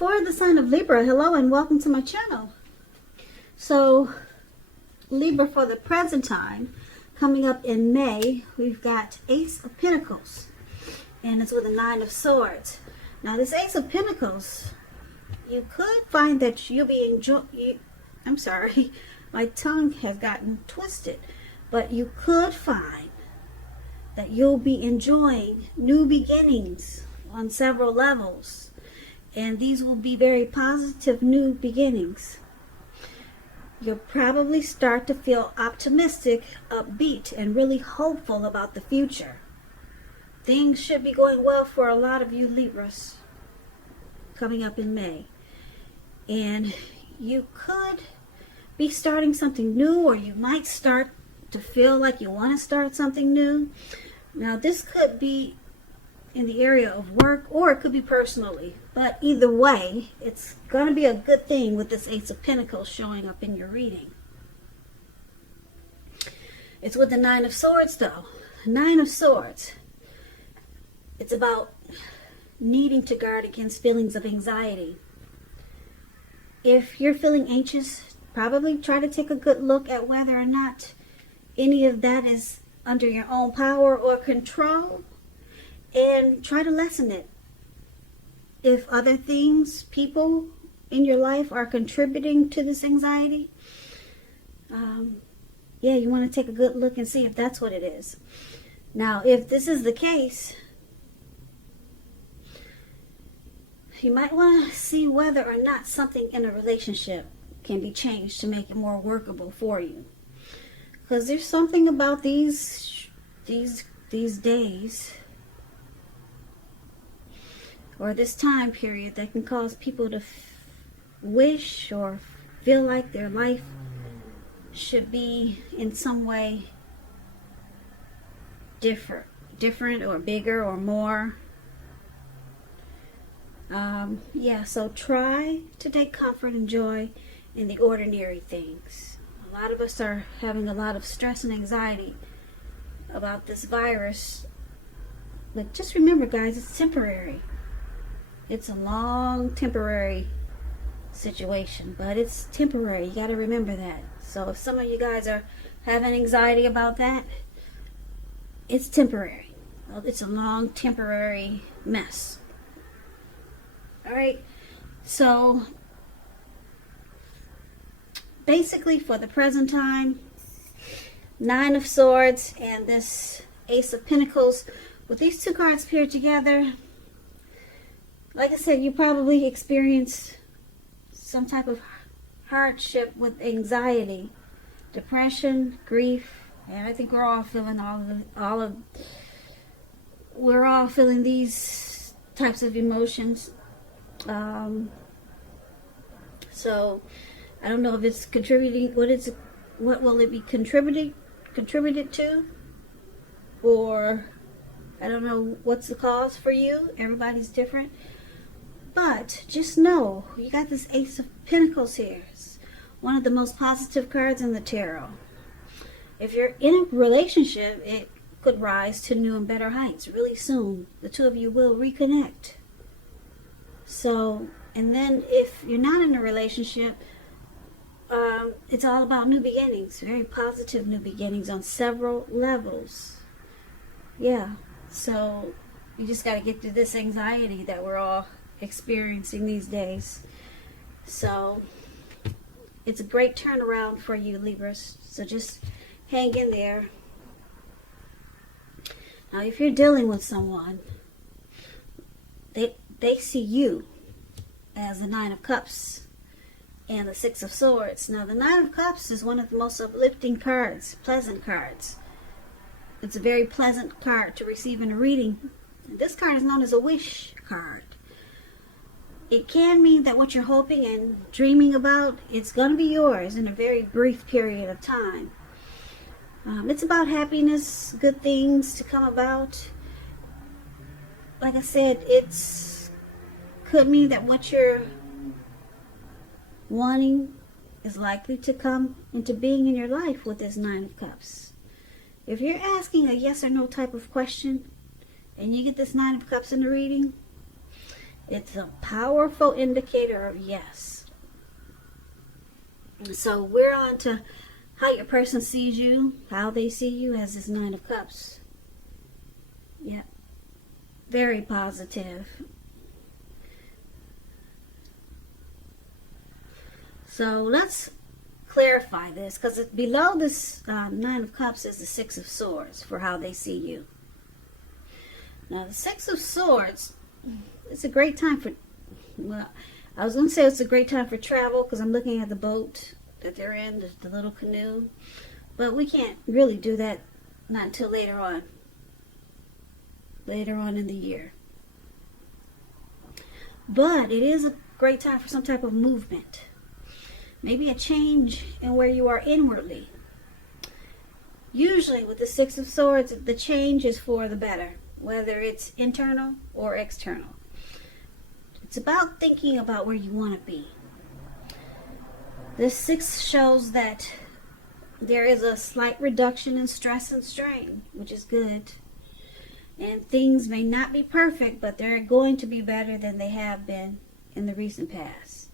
for the sign of Libra, hello and welcome to my channel. So, Libra, for the present time, coming up in May, we've got Ace of Pentacles, and it's with a Nine of Swords. Now, this Ace of Pentacles, you could find that you'll be I'm sorry, my tongue has gotten twisted, but you could find that you'll be enjoying new beginnings on several levels, and these will be very positive new beginnings. You'll probably start to feel optimistic, upbeat, and really hopeful about the future. Things should be going well for a lot of you Libras coming up in May, and you could be starting something new, or you might start to feel like you want to start something new. Now, this could be in the area of work, or it could be personally, but either way, it's going to be a good thing with this Ace of Pentacles showing up in your reading. It's with the Nine of Swords, though. Nine of Swords. It's about needing to guard against feelings of anxiety. If you're feeling anxious, probably try to take a good look at whether or not any of that is under your own power or control, and try to lessen it. If other things, people in your life are contributing to this anxiety, yeah, you want to take a good look and see if that's what it is. Now, if this is the case, you might want to see whether or not something in a relationship can be changed to make it more workable for you. Because there's something about these days, or this time period, that can cause people to wish or feel like their life should be in some way different or bigger or more. Yeah, so try to take comfort and joy in the ordinary things. A lot of us are having a lot of stress and anxiety about this virus. But just remember, guys, it's temporary. It's a long temporary situation, but it's temporary. You got to remember that. So if some of you guys are having anxiety about that, it's temporary. It's a long temporary mess. All right. So basically, for the present time, Nine of Swords and this Ace of Pentacles, with these two cards paired together, like I said, you probably experienced some type of hardship with anxiety, depression, grief, and I think we're all feeling we're all feeling these types of emotions. So I don't know if it's contributing. What will it be contributed to? Or I don't know what's the cause for you. Everybody's different. But just know, you got this Ace of Pentacles here. It's one of the most positive cards in the tarot. If you're in a relationship, it could rise to new and better heights really soon. The two of you will reconnect. So, and then if you're not in a relationship, it's all about new beginnings, very positive new beginnings on several levels. Yeah, so you just got to get through this anxiety that we're all experiencing these days. So it's a great turnaround for you Libras, so just hang in there. Now, if you're dealing with someone, they see you as the Nine of Cups and the Six of Swords. Now, the Nine of Cups is one of the most uplifting cards, pleasant cards. It's a very pleasant card to receive in a reading. This card is known as a wish card. It can mean that what you're hoping and dreaming about, it's going to be yours in a very brief period of time. It's about happiness, good things to come about. Like I said, could mean that what you're wanting is likely to come into being in your life with this Nine of Cups. If you're asking a yes or no type of question and you get this Nine of Cups in the reading, It's a powerful indicator of yes. So we're on to how your person sees you, how they see you as this Nine of Cups. Yep. Very positive. So let's clarify this, because below this Nine of Cups is the Six of Swords for how they see you. Now the Six of Swords, it's a great time for, well, I was going to say it's a great time for travel, because I'm looking at the boat that they're in, the little canoe. But we can't really do that not until later on in the year. But it is a great time for some type of movement. Maybe a change in where you are inwardly. Usually with the Six of Swords, the change is for the better, whether it's internal or external. It's about thinking about where you want to be. This six shows that there is a slight reduction in stress and strain, which is good. And things may not be perfect, but they're going to be better than they have been in the recent past.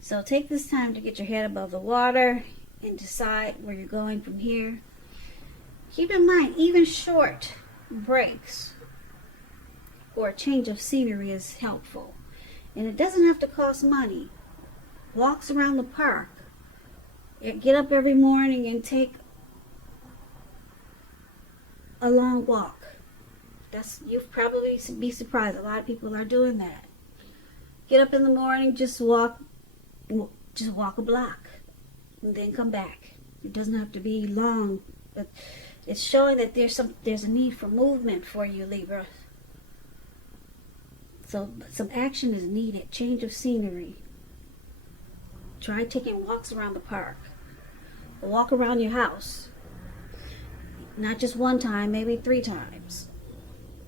So take this time to get your head above the water and decide where you're going from here. Keep in mind, even short breaks or a change of scenery is helpful. And it doesn't have to cost money. Walks around the park. Get up every morning and take a long walk. You'll probably be surprised. A lot of people are doing that. Get up in the morning, just walk a block, and then come back. It doesn't have to be long, but it's showing that there's a need for movement for you, Libra. So some action is needed. Change of scenery. Try taking walks around the park. Or walk around your house. Not just one time, maybe 3 times.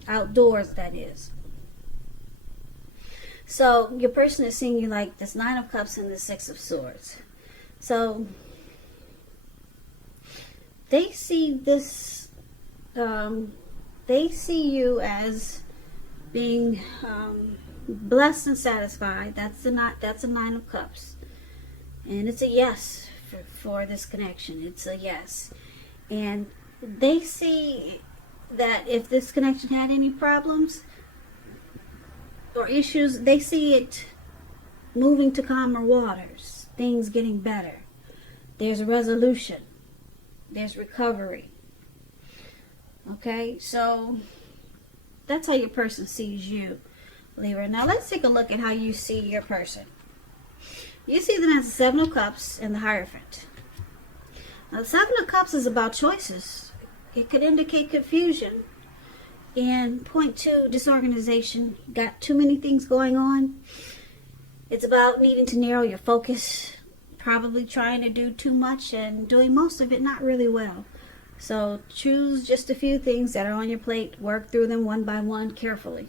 Outdoors, that is. So your person is seeing you like this Nine of Cups and the Six of Swords. So they see this, they see you as being blessed and satisfied. That's a Nine of Cups. And it's a yes for this connection. It's a yes. And they see that if this connection had any problems or issues, they see it moving to calmer waters, things getting better. There's a resolution. There's recovery. Okay, so that's how your person sees you, Libra. Now let's take a look at how you see your person. You see them as the Seven of Cups and the Hierophant. Now the Seven of Cups is about choices. It could indicate confusion and point to disorganization. Got too many things going on. It's about needing to narrow your focus. Probably trying to do too much and doing most of it not really well. So choose just a few things that are on your plate. Work through them one by one carefully.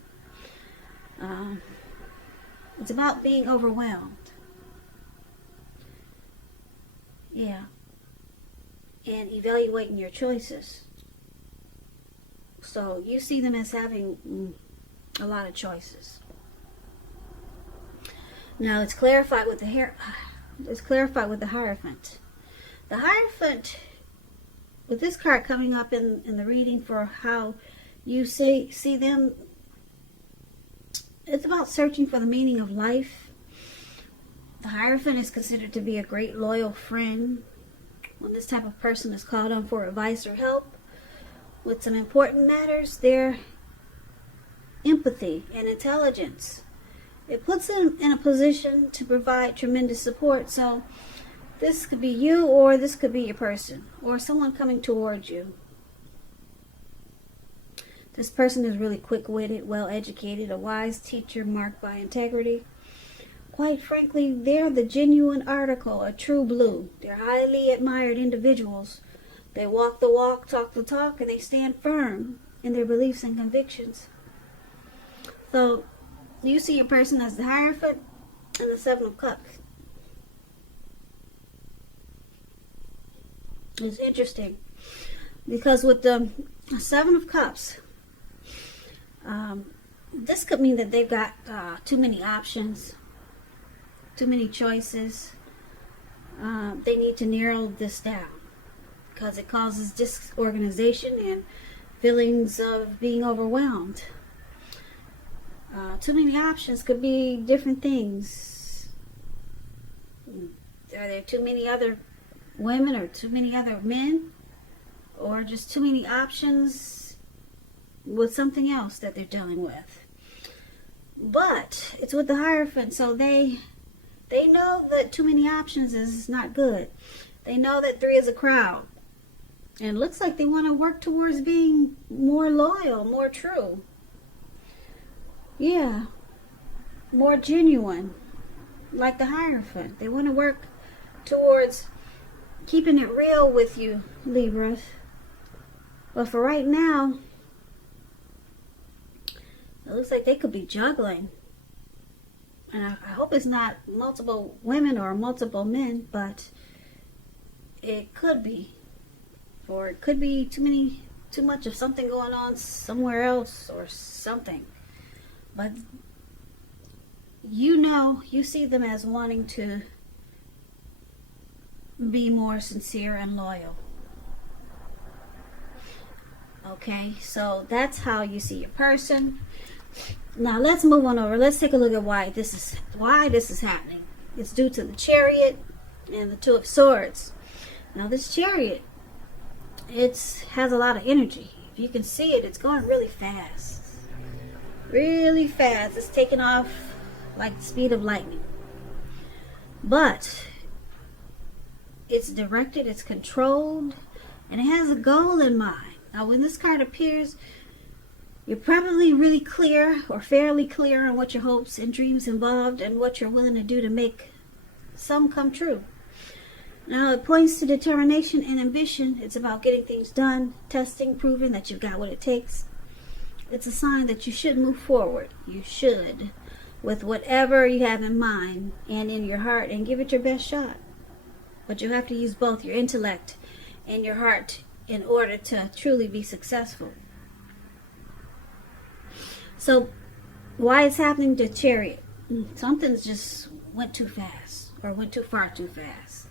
It's about being overwhelmed. Yeah. And evaluating your choices. So you see them as having a lot of choices. Now it's clarified with the Hierophant. The Hierophant, with this card coming up in the reading for how you see them, it's about searching for the meaning of life. The Hierophant is considered to be a great loyal friend. When this type of person is called on for advice or help with some important matters, their empathy and intelligence, it puts them in a position to provide tremendous support. So this could be you, or this could be your person, or someone coming towards you. This person is really quick-witted, well-educated, a wise teacher marked by integrity. Quite frankly, they're the genuine article, a true blue. They're highly admired individuals. They walk the walk, talk the talk, and they stand firm in their beliefs and convictions. So you see your person as the Hierophant and the Seven of Cups. It's interesting because with the Seven of Cups, this could mean that they've got too many options, too many choices. They need to narrow this down because it causes disorganization and feelings of being overwhelmed. Too many options could be different things. Are there too many other women or too many other men? Or just too many options with something else that they're dealing with? But it's with the Hierophant, so they know that too many options is not good. They know that 3 is a crowd. And it looks like they want to work towards being more loyal, more true. Yeah, more genuine, like the Hierophant. They want to work towards keeping it real with you, Libras. But for right now, it looks like they could be juggling. And I hope it's not multiple women or multiple men, but it could be. Or it could be too much of something going on somewhere else or something. But you see them as wanting to be more sincere and loyal. Okay, so that's how you see your person. Now let's move on over. Let's take a look at why this is happening. It's due to the Chariot and the 2 of Swords. Now this Chariot, it has a lot of energy. If you can see it, it's going really fast. Really fast. It's taking off like the speed of lightning. But it's directed, it's controlled, and it has a goal in mind. Now when this card appears, you're probably really clear or fairly clear on what your hopes and dreams involved and what you're willing to do to make some come true. Now it points to determination and ambition. It's about getting things done, testing, proving that you've got what it takes. It's a sign that you should move forward. You should, with whatever you have in mind and in your heart, and give it your best shot. But you have to use both your intellect and your heart in order to truly be successful. So why it's happening to Chariot? Something's just went too fast or went too far too fast.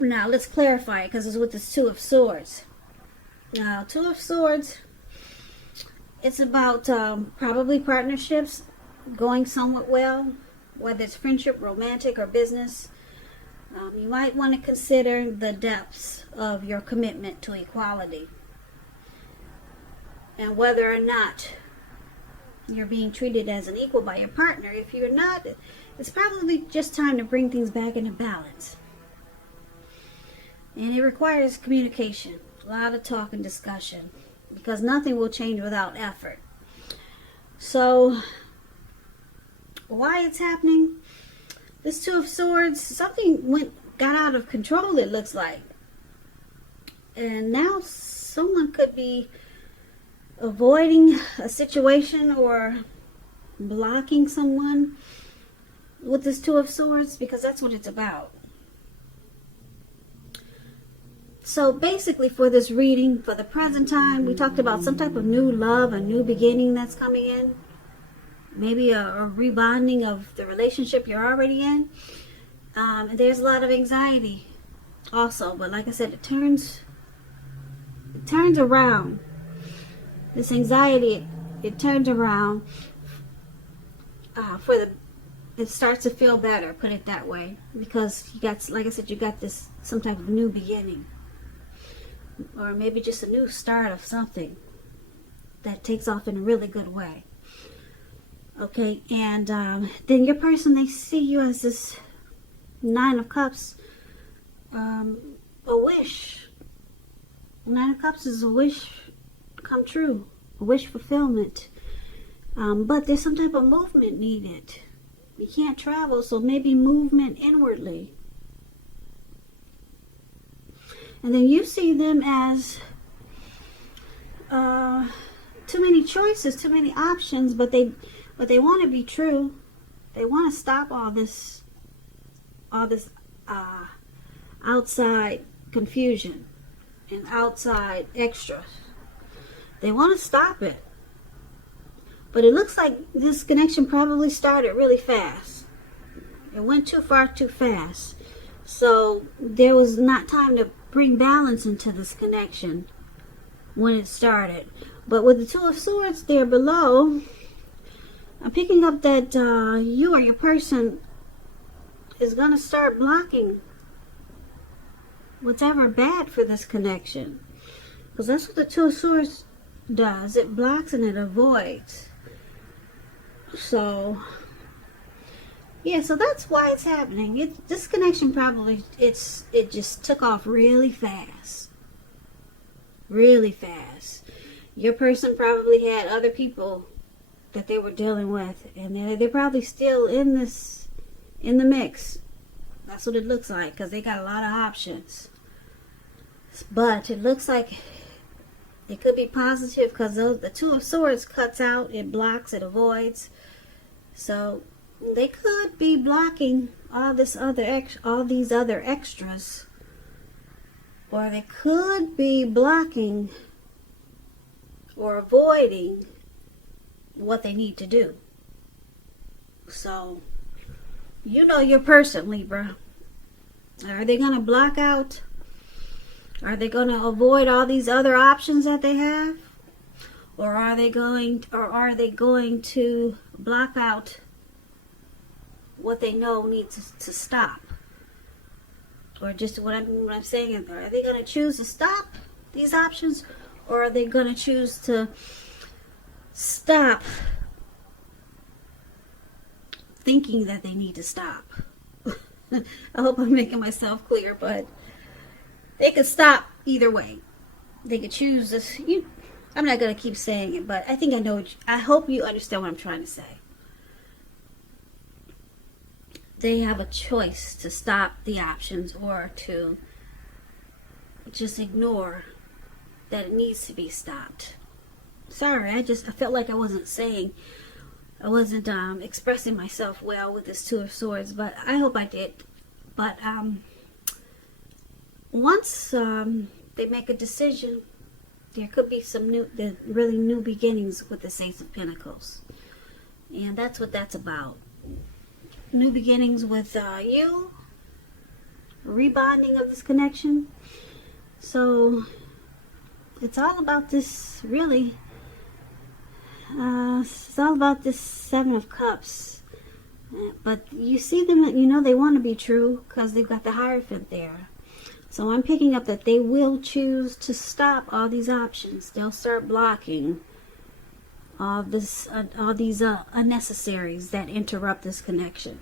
Now let's clarify it because it's with this 2 of Swords. Now 2 of Swords, it's about probably partnerships going somewhat well, whether it's friendship, romantic, or business. You might want to consider the depths of your commitment to equality and whether or not you're being treated as an equal by your partner. If you're not, it's probably just time to bring things back into balance. And it requires communication, a lot of talk and discussion, because nothing will change without effort. So why it's happening? This 2 of Swords, something got out of control, it looks like. And now someone could be avoiding a situation or blocking someone with this 2 of Swords, because that's what it's about. So basically for this reading, for the present time, we talked about some type of new love, a new beginning that's coming in. Maybe a rebonding of the relationship you're already in. There's a lot of anxiety also, but like I said, it turns around. This anxiety, it turns around it starts to feel better, put it that way, because you got, like I said, you got this some type of new beginning, or maybe just a new start of something that takes off in a really good way. Okay, and then your person, they see you as this 9 of Cups, a wish. 9 of Cups is a wish come true, a wish fulfillment. But there's some type of movement needed. You can't travel, so maybe movement inwardly. And then you see them as too many choices, too many options, but they want to be true. They want to stop all this outside confusion and outside extras. They want to stop it. But it looks like this connection probably started really fast. It went too far too fast. So there was not time to bring balance into this connection when it started. But with the Two of Swords there below, I'm picking up that you or your person is going to start blocking whatever bad for this connection. Because that's what the Two of Swords does. It blocks and it avoids. So, yeah, so that's why it's happening. This connection probably, it just took off really fast. Really fast. Your person probably had other people that they were dealing with, and they're probably still in the mix. That's what it looks like, because they got a lot of options. But it looks like it could be positive, because the Two of Swords cuts out, it blocks, it avoids. So they could be blocking all these other extras, or they could be blocking or avoiding what they need to do. So you know your person, Libra. Are they going to block out? Are they going to avoid all these other options that they have? Or are they going to block out what they know needs to stop? Or just what I'm saying is, are they going to choose to stop these options? Or are they going to choose to stop thinking that they need to stop? I hope I'm making myself clear, but they could stop either way. They could choose this. I'm not going to keep saying it, but I think I know. I hope you understand what I'm trying to say. They have a choice to stop the options or to just ignore that it needs to be stopped. Sorry, I felt like I wasn't expressing myself well with this Two of Swords, but I hope I did. But once they make a decision, there could be some really new beginnings with the Ace of Pentacles. And that's what that's about. New beginnings with you. Rebonding of this connection. So it's all about this, really. It's all about this Seven of Cups. But you see them, you know they want to be true because they've got the Hierophant there. So I'm picking up that they will choose to stop all these options. They'll start blocking all these unnecessaries that interrupt this connection.